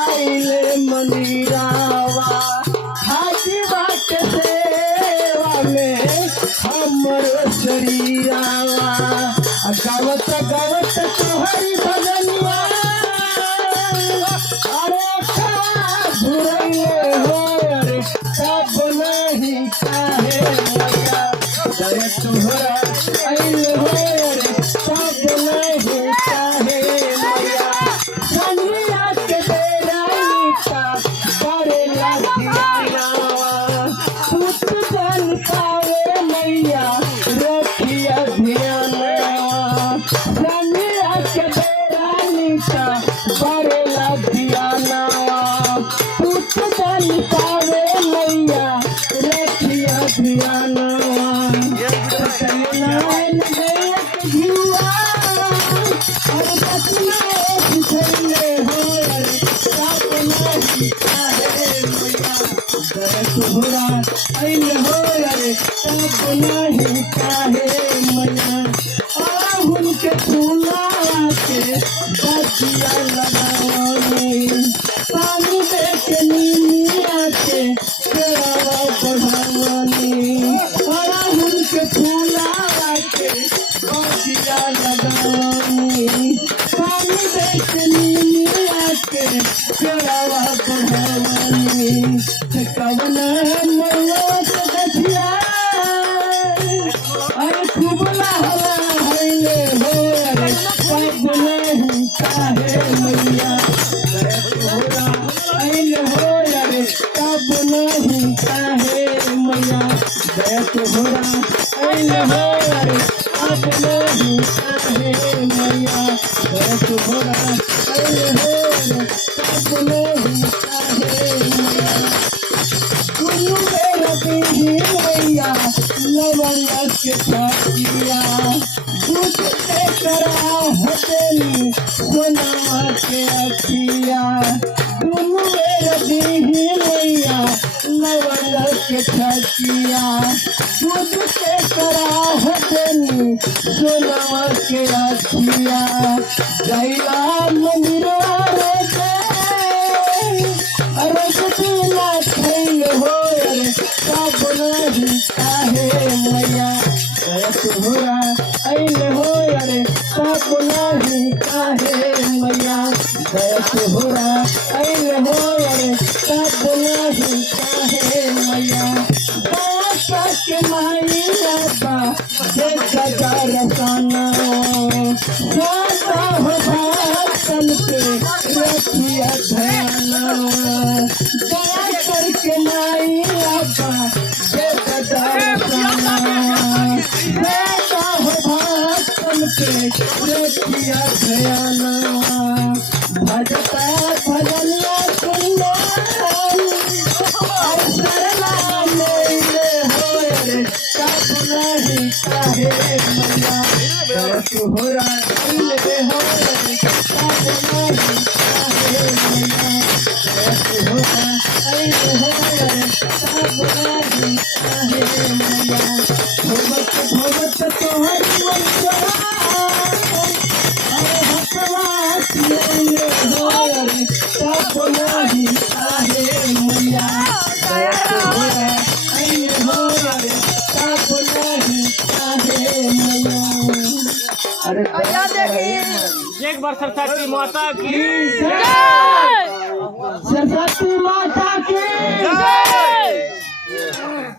आइले मनीरावा हाजी बाट सेवा में हमर शरीरावा गावत गावत तोहरी भजनिया अरे भुरैले हो अरे सब नहीं काहे मैया दया तोहरा आइले हो अरे सब नहीं काहे मैया कनिया के बेरा नीता करेला दियानावा पुत जन पावे मैया रखिया ध्यानवा कनिया के बेरा नीता करेला दियानावा पुत जन पावे मैया रखिया ध्यानवा सत्यनारायण देव जीवा और सत्यनारायण सैले हो अरे साथ नहीं काहे मैया तोहरा आइले हो अरे साथ नहीं काहे मैया आहुन के फूला के बतिया लगावनी पानी दे के नीमिया के केरावा बढ़ावनी आहुन के फूला के बतिया लगावनी पानी दे के नीमिया के केरावा बढ़ावनी कवना मौत देखिया अरे कुबला हवा हइले हो अरे सब नहीं काहे मैया तोहरा आइले हो अरे सब नहीं काहे मैया दया तोहरा आइले हो अरे सब नहीं काहे मैया दया तोहरा आइले हो अरे सब नहीं काहे मैया कुनु बेरा देही मैया लवंगा के छातिया दूध से करा हथेली सोनामा के अखिया कुनु बेरा देही मैया लवंगा के छातिया दूध से करा हथेली सोनामा के अखिया जैला मंदिरवा रे अरे बिना खैले हो अरे सब नहीं काहे मैया दया तोहरा आइले हो अरे सब नहीं काहे मैया दया तोहरा आइले हो अरे सब नहीं काहे मैया दया के माई बाबा देख रसाना सादा हो भाषण पे रखिया ध्याना दया करके माई बाबा देख रसाना सादा हो भाषण पे रखिया ध्याना भजता भजनिया सुनना सरला मेरे हो रे सब नहीं काहे मैया दया तोहरा आइले हो रे सब नहीं काहे मैया दया तोहरा आइले हो रे सब नहीं काहे मैया भगत भगत तोहरी वंशवा अरे हसवास मेले हो रे सब नहीं काहे मैया दया तोहरा आइले हो रे सब नहीं काहे मैया अरे एक बार सरस्वती माता की